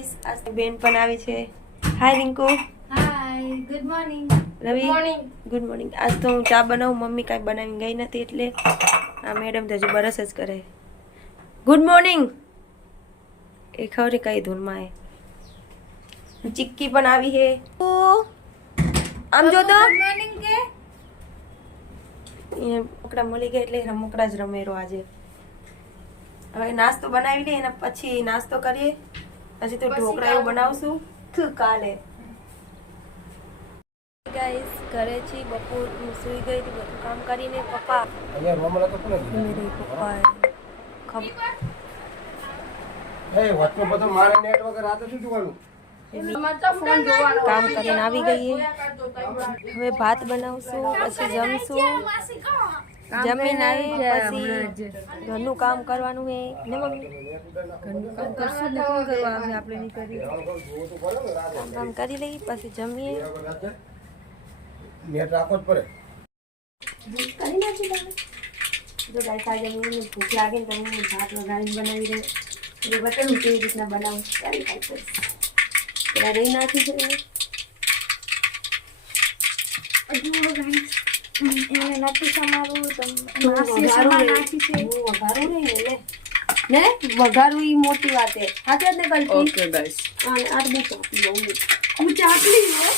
Guys આજ બેન પણ આવી છે. હાય રિંકુ. હાય, ગુડ મોર્નિંગ. રવિ ગુડ મોર્નિંગ. આજ તો હું ચા બનાવું, મમ્મી કાંઈ બનાવીને ગઈ નથી એટલે આ મેડમ તો હજુ બરસ જ કરે. ગુડ મોર્નિંગ એ ખબર કઈ ધૂનમાં એ ચિક્કી પણ આવી છે. આમ જો તો ગુડ મોર્નિંગ કે એ રમકડા મળી ગયા એટલે રમકડા જ રમેરો આજે. હવે નાસ્તો બનાવી લઈએ અને પછી નાસ્તો કરીએ, પછી તો ઢોકળા એવું બનાવશું કાલે. ગાઈસ ઘરે છી, બપોર હું સૂઈ ગઈ હતી, બધું કામ કરીને પપ્પા અહીંયા રોમલા તો કોને કીધું? મેરે પપ્પા ખબર એ વચ્ચે બધો મારે નેટ વગર આ તો શું જોવાનું? કામ કરીને આવી ગઈએ. હવે ભાત બનાવશું, પછી જમશું, જમીને આવી પછી ઘરનું કામ કરવાનું છે ને મમ્મી. ઘરનું કામ કરશું ને કોણ કરવા આવે, આપણે નહીં કરીએ. કામ કરી લઈએ પછી જમીએ. નેટ રાખવો જ પડે. કરી નાખી તમે જો ગાય આજે મને ભૂખ લાગે ને તો હું ભાત વઘારીને બનાવી દે. એ બતાવું કેવી રીતના બનાવું ત્યારે ખાઈ કરીશ. પેલા રહી નાખી છે એને નથી સમારવું તો વઘારું નહીં ને વઘારું ઈ મોટી વાત છે. હાથે જ ને કલ્પી. ઓકે ગાઈસ, આ બહુ ચાકલી બહુ હું ચાકલી હે.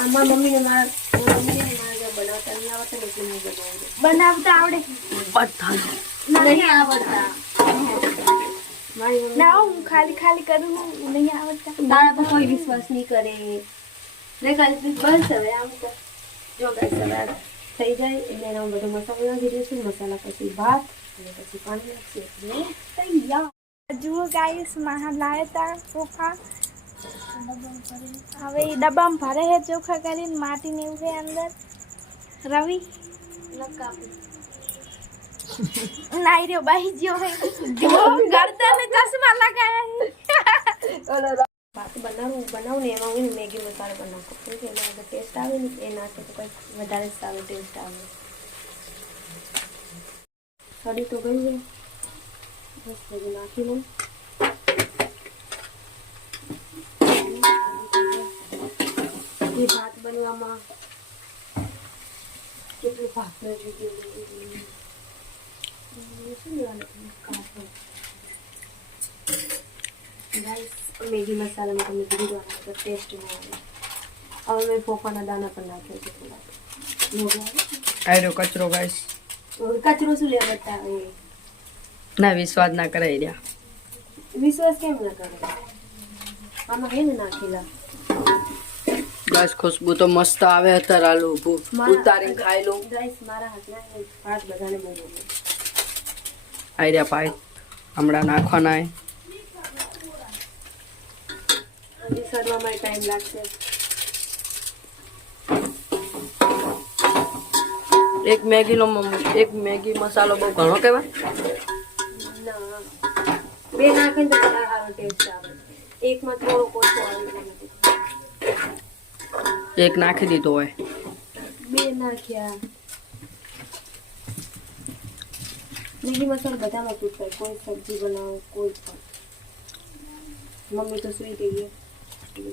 આમાં મમ્મીને મારા બનાવતા નહીં આવડતા ને એટલે હું બનાવું. બનાવતા આવડે બધા નહીં આવડતા મારી મમ્મી. ના હું ખાલી ખાલી કરું નહીં આવડતા. તારા પર કોઈ વિશ્વાસ નહીં કરે ને કલ્પી. બસ હવે આમ તો જો ગાઈસ હવે આ થઈ જાય એટલે એનો બધો મસાલો નાખી દઈશું. મસાલા પછી ભાત અને પછી પાણી નાખીએ એટલે તૈયાર. જુઓ ગાઈસ મહા લાયા તા ચોખા. હવે એ ડબ્બામાં ભરે છે ચોખા કરીને, માટી ને એવું છે અંદર. રવિ નાઈ રહ્યો બાઈ ગયો હે જો ગરદને ચશ્મા લગાયા ભાત બનાવું ને એમાં હું મેગી મસાલો પણ નાખું કેમ કે એમાં આગળ ટેસ્ટ આવે ને એ નાખે તો કંઈક વધારે સારો ટેસ્ટ આવે. સડી તો ગઈ છે, બસ બધું નાખી લઉં. એ ભાત બનવામાં કેટલું ભાત મેગી મસાલામાં તમે કીધું તો ટેસ્ટ ના આવે. હવે મેં ફોફાના દાણા પણ નાખ્યા છે થોડા. આયરો કચરો ગાઈસ. કચરો શું લેવા બતાવે? ના વિશ્વાસ ના કરાય રહ્યા. વિશ્વાસ કેમ ના કરે? આમાં હે ને નાખેલા ગાઈસ ખુશ્બુ તો મસ્ત આવે. અત્યારે આલુ ઉતારીને ખાઈ લઉં. ગાઈસ મારા હાથના ભાત બધાને બહુ ગમે. આયરા પાય હમણાં નાખવાના હે. હજી સડવામાં ટાઈમ લાગશે. એક મેગી મસાલો બહુ ઘણો કહેવાય. ના બે નાખે તો વધારે સારો ટેસ્ટ આવે. એકમાં થોડો ઓછો આવે. એક નાખી દીધો હોય. બે નાખ્યા. મેગી મસાલો બધામાં સૂટ થાય. કોઈ સબ્જી બનાવો કોઈ પણ. મમ્મી તો સુઈ ગઈ છે,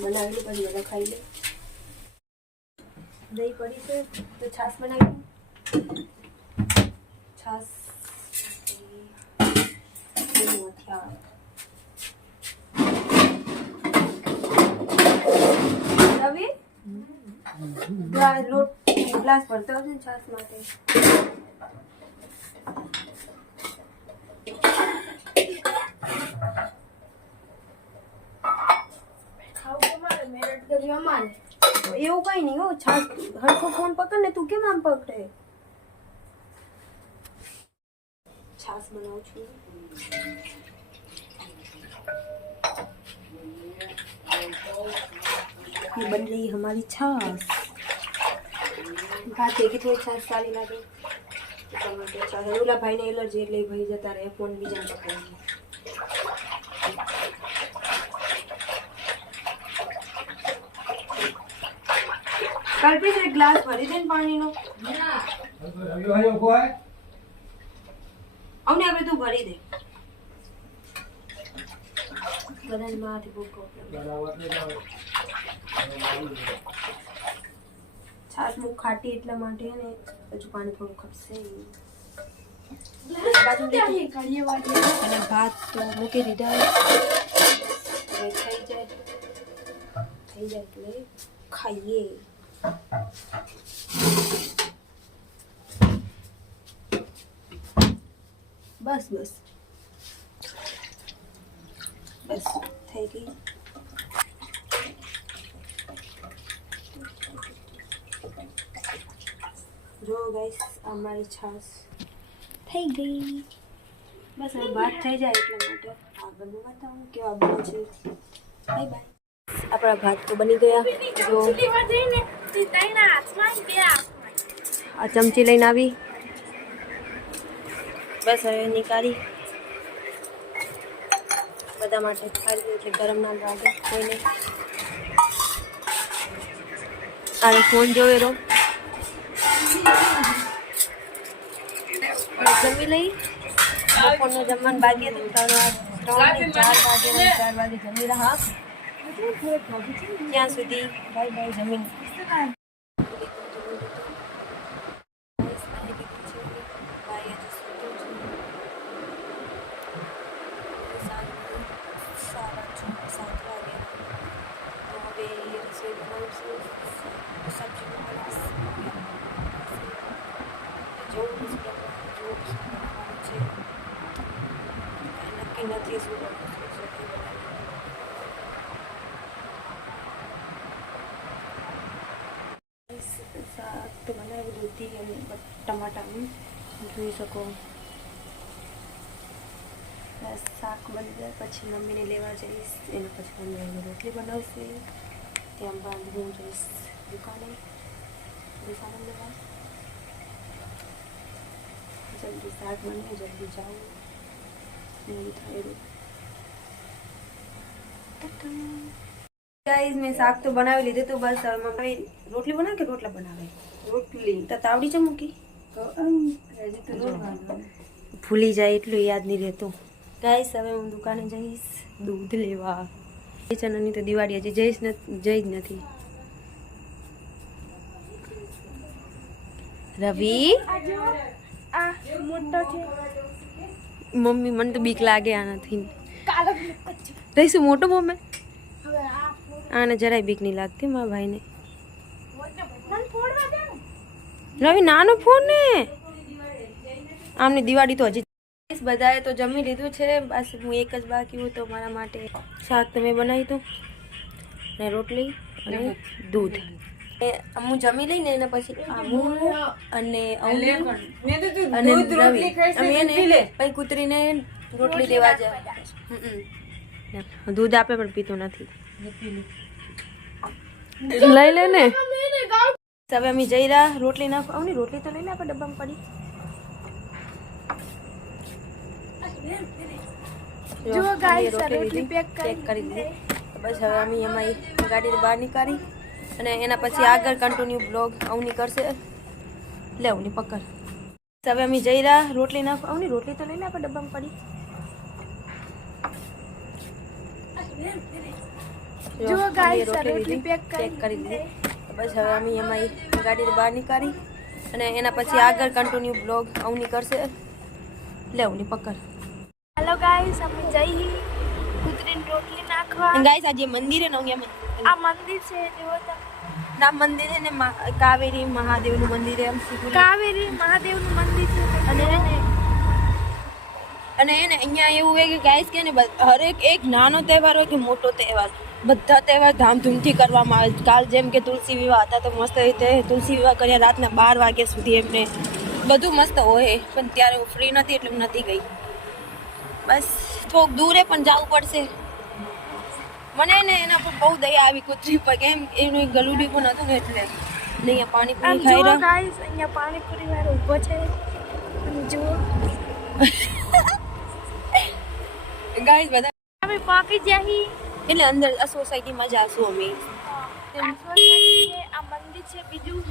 બનાવી લે પછી બધા ખાઈ લે. દહીં પડી છે તો છાશ બનાવી. છાશ રવિ લોટ ગ્લાસ ભરતા આવશે ને છાશ માટે. એવું કઈ નહીં હો. છાશ હરખો ફોન પકડ ને. તું કેમ આમ પકડે? છાશ બનાવું છું. ये बन रही है हमारी छाछ. भात देखी थोड़ी छाछ सारी लागे. टमाटर छाछ ओला भाई ने एलर्जी એટલે ભાઈ જતા રહે. ફોન બીજા પકડી. કલ્પી એક ગ્લાસ ભરી દે ને પાણીનો. રવિ ભાઈ ઉભો હે. અમને આપણે તું ભરી દે. બધાને મારાથી બહુ પ્રોબ્લેમ. છાશ બહુ ખાટી એટલા માટે ને હજુ પાણી થોડું ખપશે. અને ભાત તો મૂકી દીધા. હવે થઈ જાય એટલે ખાઈએ. બસ થઈ ગઈ. જો ગાઈસ અમારી છાશ થઈ ગઈ. બસ હવે ભાત થઈ જાય એટલા માટે આગળનું બતાવું કેવા બને છે. Bye bye. આપણા ભાત તો બની ગયા. જો આ ચમચી લઈને આવી. બસ હવે નીકાળી બધા માટે ખાલી એટલે ગરમ ના લાગે કોઈને. અને ફોન જોવે રહો. જમી લઈ. બપોરનું જમવાનું બાકી હતું. 4 વાગે જમી રહ્યા. ત્યાં સુધી બાય બાય. જમીન નથી શું શાક તો બનાવી દૂધી અને ટમાટાનું જોઈ શકો. બસ શાક બની જાય પછી મમ્મીને લેવા જઈશ. એના પછી મમ્મી રોટલી બનાવશે. ત્યાં બાદ હું જઈશ દુકાને સામાન લેવા. જલ્દી શાક બને જલ્દી જાઉં. ગાઈસ મેં શાક તો બનાવી લીધું તો બસ હવે મમ્મી રોટલી બનાવે કે રોટલા બનાવે? રોટલી તો તાવડી છે મૂકી ભૂલી જાય એટલું યાદ નહીં રહેતું. ગાઈસ હવે હું દુકાને જઈશ દૂધ લેવા. ચનાની તો દિવાળી હજી જઈ જ નથી. રવિ મમ્મી મને તો બીક લાગે આનાથી. રહીશું મોટો મમ્મી આને જરાય બીક નહીં લાગતી મારા ભાઈને. રવિ નાનો ફોન ને આમને દિવાળી તો હજી. બધાએ તો જમી લીધું છે. બસ હું એક જ બાકી હું તો મારા માટે શાક તો મેં બનાવી હતું ને રોટલી અને દૂધ. હું જમી લઈને એના પછી અને રવિ પછી કૂતરીને રોટલી દેવા જાય. દૂધ આપે પણ પીતો નથી. લઈ લે ને. હવે અમે જઈ રહ્યા રોટલી નાખો. આવની રોટલી તો લઈ લે આપણે ડબ્બામાં પડી. જો ગાઈસ રોટલી પેક કરી દીધી. બસ હવે અમે એમાં ગાડી બહાર નીકાળી અને એના પછી આગળ કન્ટિન્યુ બ્લોગ અવની કરશે. લે અવની પકડ. હવે અમે જઈ રહ્યા રોટલી નાખો. આવની રોટલી તો લઈ લે આપણે ડબ્બામાં પડી. જો ગાઈસ રોટલી પેક કરી દીધી. બસ હવે અમે એમાં ગાડી બહાર નીકાળી અને એના પછી આગળ કન્ટિન્યુ બ્લોગ અવની કરશે. લે અવની પકડ. હેલો ગાઈસ અમે જઈ કૂતરીને રોટલી નાખવા. ગાઈસ આજે મંદિર હે ને આ મંદિર છે જુઓ તો. રામ મંદિર હે ને કાવેરી મહાદેવનું મંદિર હે. કાવેરી મહાદેવનું મંદિર છે. અને એને અહીંયા એવું હોય કે ગાઈસ કે ને હરેક એક નાનો તહેવાર હોય કે મોટો તહેવાર બધા તહેવાર ધામધૂમથી કરવામાં આવે. કાલ જેમ કે તુલસી વિવાહ હતા તો મસ્ત રીતે તુલસી વિવાહ કર્યા રાતના 12 વાગ્યા સુધી. એમને બધું મસ્ત હોય પણ ત્યારે હું ફ્રી નથી એટલે હું નથી ગઈ. બસ થોડુંક દૂરે પણ જવું પડશે. મને ને એના પર બહુ દયા આવી કૂતરી પર. કેમ એનું એક ગલુડી પણ હતું ને એટલે. અહીંયા પાણીપુરી ખાઈ રહ્યા ગાઈસ. અહીંયા પાણીપુરી વાળો ઊભો છે અને જુઓ ગાઈસ બધા અમે પાકી જઈ એટલે અંદર આ સોસાયટીમાં જાશું અમે. આ મંદિર છે બીજું.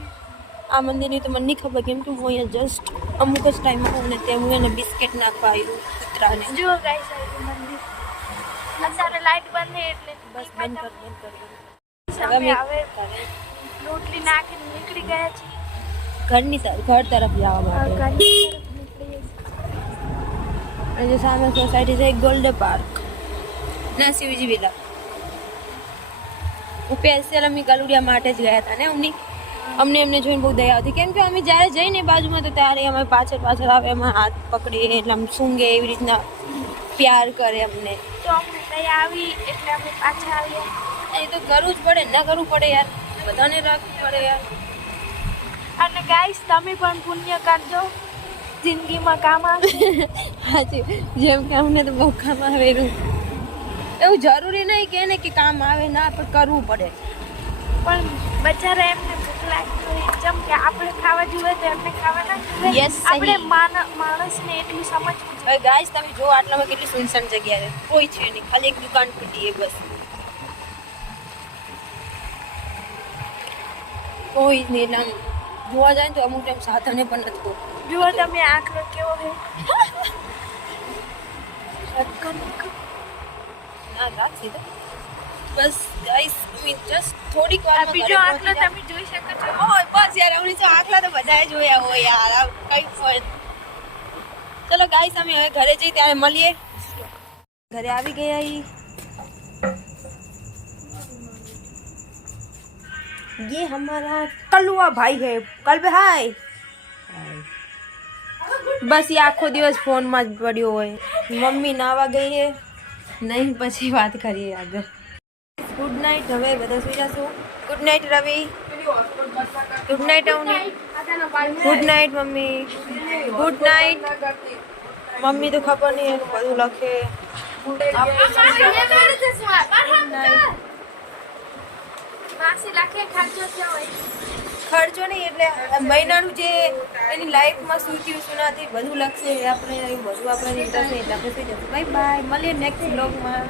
આ મંદિરની તો મને નહીં ખબર કેમ કે હું અહીંયા જસ્ટ અમુક જ ટાઈમ આવું ને ત્યાં હું એને બિસ્કિટ નાખવા આવ્યું કૂતરાને. જુઓ ગાઈસ આ મંદિર અત્યારે લાઈટ બંધ છે એટલે બસ બંધ કર અમે હવે રોટલી નાખીને નીકળી ગયા છીએ ઘર તરફ જવા માટે ઘરની તરફ નીકળીએ છીએ. અને સામે સોસાયટી છે ગોલ્ડ પાર્ક ના શિવજી વિલા સ્પેશિયલ અમે ગલુડિયા માટે જ ગયા હતા ને અમને એમને જોઈને બહુ દયા હતી કેમ કે અમે જ્યારે જઈને બાજુમાં તો ત્યારે અમે પાછળ આવે એમાં હાથ પકડીએ એટલે આમ સૂંઘે એવી રીતના પ્યાર કરે અમને. તો અમને દયા આવી એટલે અમે પાછા આવ્યા. એ તો કરવું જ પડે ના કરવું પડે યાર બધાને રાખવું પડે યાર. અને ગાઈસ તમે પણ પુણ્ય કરજો જિંદગીમાં કામ આવે. હાજી જેમ કે અમને તો બહુ કામ આવે એવું જરૂરી નહીં કે ને કે કામ આવે ના પણ કરવું પડે. પણ બચારા એમને ભૂખ લાગતી હોય જેમ કે આપણે ખાવા જોઈએ તો એમને ખાવા ના જોઈએ. Yes, સહી. આપણે માણસને એટલું સમજવું જોઈએ. હવે ગાઈસ તમે જો આટલામાં કેટલી સુનસાન જગ્યા છે કોઈ છે નહીં ખાલી એક દુકાન ખુલી છે બસ કોઈ જ નહીં. એટલે આમ જોવા જાય ને તો અમુક ટાઈમ સાધને પણ નથી હોતું. જુઓ તમે આંખનો કેવો છે. ના રાખી દો બસ ગાઈસ જસ્ટ થોડીક વાર બીજો આંખનો તમે જોઈ શકો છો. ઓય બસ યાર અમને તો આખલા તો બધાએ જોયા હોય યાર આ કઈ પણ ચલો ગાઈસ અમે હવે ઘરે જઈ ત્યારે મળીએ. ઘરે આવી ગયા ये हमारा कलुआ भाई है कल पे हाय બસ એ આખો દિવસ ફોનમાં જ પડ્યો હોય. મમ્મી નાવા ગઈ છે નહીં પછી વાત કરીએ આગળ. ગુડ નાઇટ હવે બધા સુઈ જશું. Good night Ravi. Good night Avni. Good night mummy. Good night mummy તો ખબર નહીં એનું બધું લખે. માસી લાખે ખર્ચો થયો હોય. ખર્ચો નહીં એટલે મહિનાનું જે એની લાઈફમાં શું થયું શું નથી બધું લખશે આપણે એવું બધું આપણે ઇન્ટરેસ્ટ નહીં એટલે આપણે સુઈ જશું. બાય બાય મળીએ નેક્સ્ટ બ્લોગમાં.